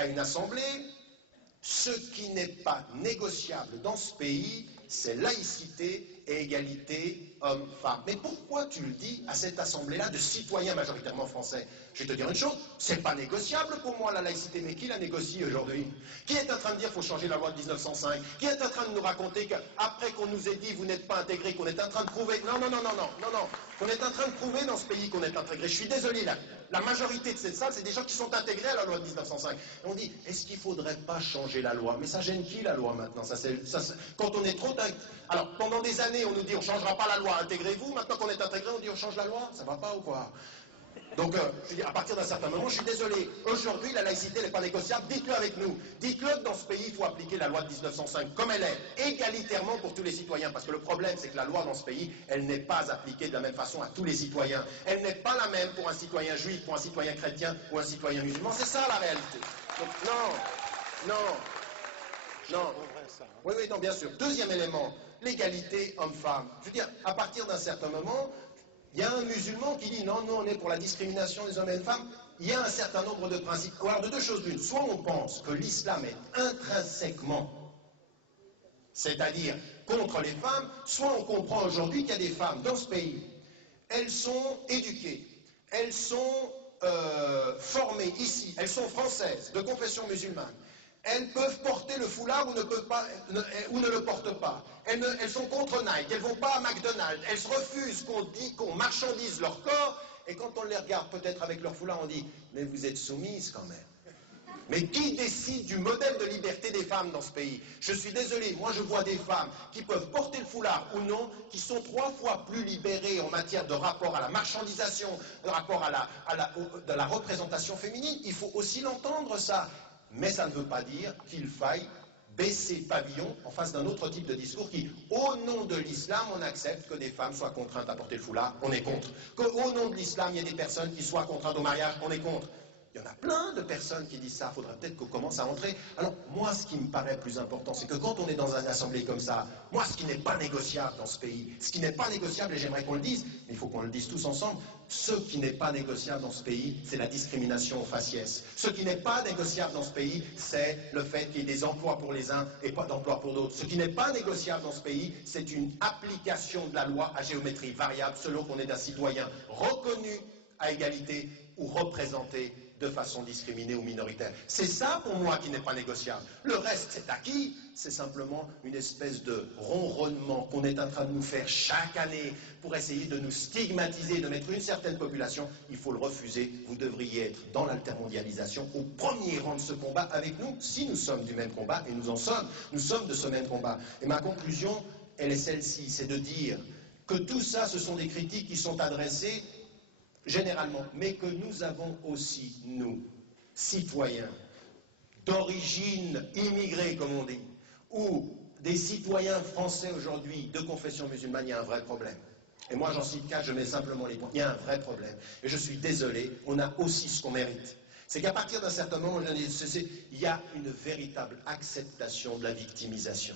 à une assemblée, ce qui n'est pas négociable dans ce pays, c'est laïcité et égalité homme-femme. Mais pourquoi tu le dis à cette assemblée-là de citoyens majoritairement français? Je vais te dire une chose, c'est pas négociable pour moi la laïcité, mais qui la négocie aujourd'hui? Qui est en train de dire qu'il faut changer la loi de 1905? Qui est en train de nous raconter qu'après qu'on nous ait dit vous n'êtes pas intégrés, qu'on est en train de prouver... Non, qu'on est en train de prouver dans ce pays qu'on est intégré. Je suis désolé, la majorité de cette salle, c'est des gens qui sont intégrés à la loi de 1905. Et on dit, est-ce qu'il ne faudrait pas changer la loi? Mais ça gêne qui la loi maintenant? Quand on est trop... Alors, pendant des années, on nous dit on ne changera pas la loi, intégrez-vous. Maintenant qu'on est intégré, on dit on change la loi. Ça ne va pas ou quoi? Donc, je veux dire, à partir d'un certain moment, je suis désolé. Aujourd'hui, la laïcité n'est pas négociable. Dites-le avec nous. Dites-le que dans ce pays, il faut appliquer la loi de 1905 comme elle est, égalitairement pour tous les citoyens. Parce que le problème, c'est que la loi dans ce pays, elle n'est pas appliquée de la même façon à tous les citoyens. Elle n'est pas la même pour un citoyen juif, pour un citoyen chrétien ou un citoyen musulman. C'est ça la réalité. Donc, non. Oui, non, bien sûr. Deuxième élément, l'égalité homme-femme. Je veux dire, à partir d'un certain moment, il y a un musulman qui dit non, nous on est pour la discrimination des hommes et des femmes. Il y a un certain nombre de principes. Alors de deux choses l'une, soit on pense que l'islam est intrinsèquement, c'est-à-dire contre les femmes, soit on comprend aujourd'hui qu'il y a des femmes dans ce pays, elles sont éduquées, elles sont formées ici, elles sont françaises, de confession musulmane. Elles peuvent porter le foulard ou ne le portent pas. Elles sont contre Nike, elles ne vont pas à McDonald's, elles se refusent qu'on marchandise leur corps, et quand on les regarde peut-être avec leur foulard, on dit « mais vous êtes soumises quand même ». Mais qui décide du modèle de liberté des femmes dans ce pays? Je suis désolé, moi je vois des femmes qui peuvent porter le foulard ou non, qui sont 3 fois plus libérées en matière de rapport à la marchandisation, de rapport à la représentation féminine. Il faut aussi l'entendre ça. Mais ça ne veut pas dire qu'il faille baisser pavillon en face d'un autre type de discours qui, au nom de l'islam, on accepte que des femmes soient contraintes à porter le foulard, on est contre. Qu'au nom de l'islam, il y ait des personnes qui soient contraintes au mariage, on est contre. Il y en a plein de personnes qui disent ça, il faudrait peut-être qu'on commence à entrer. Alors, moi, ce qui me paraît plus important, c'est que quand on est dans une assemblée comme ça, moi, ce qui n'est pas négociable dans ce pays, ce qui n'est pas négociable, et j'aimerais qu'on le dise, mais il faut qu'on le dise tous ensemble, ce qui n'est pas négociable dans ce pays, c'est la discrimination au faciès. Ce qui n'est pas négociable dans ce pays, c'est le fait qu'il y ait des emplois pour les uns et pas d'emplois pour d'autres. Ce qui n'est pas négociable dans ce pays, c'est une application de la loi à géométrie variable selon qu'on est un citoyen reconnu à égalité ou représenté de façon discriminée ou minoritaire. C'est ça pour moi qui n'est pas négociable. Le reste, c'est acquis, c'est simplement une espèce de ronronnement qu'on est en train de nous faire chaque année pour essayer de nous stigmatiser, de mettre une certaine population. Il faut le refuser. Vous devriez être dans l'altermondialisation au premier rang de ce combat avec nous, si nous sommes du même combat, et nous en sommes. Nous sommes de ce même combat. Et ma conclusion, elle est celle-ci, c'est de dire que tout ça, ce sont des critiques qui sont adressées généralement, mais que nous avons aussi, nous, citoyens, d'origine immigrée, comme on dit, ou des citoyens français aujourd'hui de confession musulmane, il y a un vrai problème. Et moi, j'en cite 4, je mets simplement les points. Il y a un vrai problème. Et je suis désolé, on a aussi ce qu'on mérite. C'est qu'à partir d'un certain moment, il y a une véritable acceptation de la victimisation.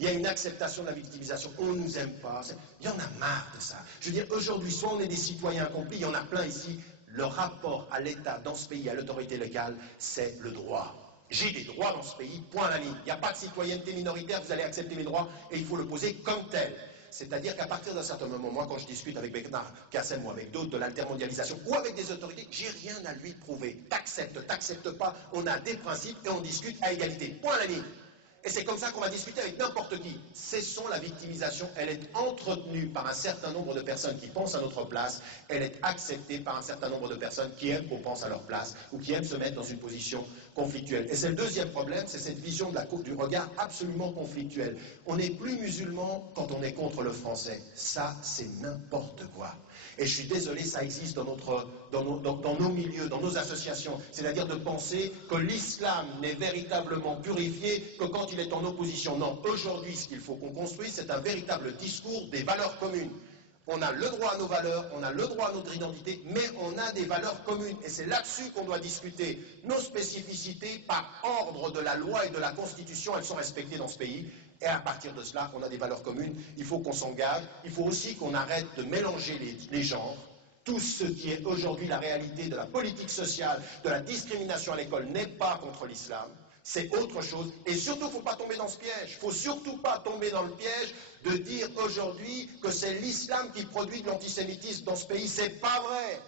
Il y a une acceptation de la victimisation. On ne nous aime pas. Il y en a marre de ça. Je veux dire, aujourd'hui, soit on est des citoyens accomplis, il y en a plein ici. Le rapport à l'État dans ce pays, à l'autorité locale, c'est le droit. J'ai des droits dans ce pays, point à la ligne. Il n'y a pas de citoyenneté minoritaire, vous allez accepter mes droits et il faut le poser comme tel. C'est-à-dire qu'à partir d'un certain moment, moi, quand je discute avec Bernard Cassem ou avec d'autres de l'altermondialisation ou avec des autorités, j'ai rien à lui prouver. T'acceptes pas, on a des principes et on discute à égalité. Point à la ligne. Et c'est comme ça qu'on va discuter avec n'importe qui. Cessons la victimisation, elle est entretenue par un certain nombre de personnes qui pensent à notre place, elle est acceptée par un certain nombre de personnes qui aiment qu'on pense à leur place, ou qui aiment se mettre dans une position conflictuelle. Et c'est le deuxième problème, c'est cette vision du regard absolument conflictuel. On n'est plus musulman quand on est contre le français. Ça, c'est n'importe quoi. Et je suis désolé, ça existe dans nos milieux, dans nos associations. C'est-à-dire de penser que l'islam n'est véritablement purifié que quand il est en opposition. Non, aujourd'hui, ce qu'il faut qu'on construise, c'est un véritable discours des valeurs communes. On a le droit à nos valeurs, on a le droit à notre identité, mais on a des valeurs communes. Et c'est là-dessus qu'on doit discuter. Nos spécificités, par ordre de la loi et de la Constitution, elles sont respectées dans ce pays. Et à partir de cela, on a des valeurs communes. Il faut qu'on s'engage. Il faut aussi qu'on arrête de mélanger les genres. Tout ce qui est aujourd'hui la réalité de la politique sociale, de la discrimination à l'école n'est pas contre l'islam. C'est autre chose. Et surtout, il ne faut pas tomber dans ce piège. Il ne faut surtout pas tomber dans le piège de dire aujourd'hui que c'est l'islam qui produit de l'antisémitisme dans ce pays. Ce n'est pas vrai.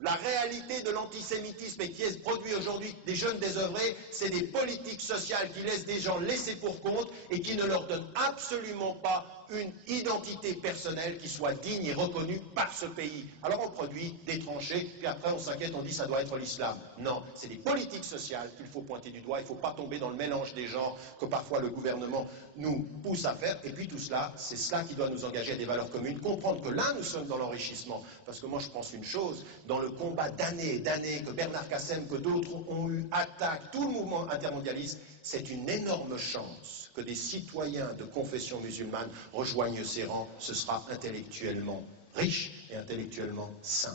La réalité de l'antisémitisme et qui est produit aujourd'hui des jeunes désœuvrés, c'est des politiques sociales qui laissent des gens laissés pour compte et qui ne leur donnent absolument pas une identité personnelle qui soit digne et reconnue par ce pays. Alors on produit des tranchées, puis après on s'inquiète, on dit ça doit être l'islam. Non, c'est des politiques sociales qu'il faut pointer du doigt, il ne faut pas tomber dans le mélange des genres que parfois le gouvernement nous pousse à faire. Et puis tout cela, c'est cela qui doit nous engager à des valeurs communes, comprendre que là nous sommes dans l'enrichissement. Parce que moi je pense une chose, dans le combat d'années et d'années que Bernard Cassem, que d'autres ont eu, attaque tout le mouvement intermondialiste, c'est une énorme chance que des citoyens de confession musulmane rejoignent ces rangs. Ce sera intellectuellement riche et intellectuellement sain.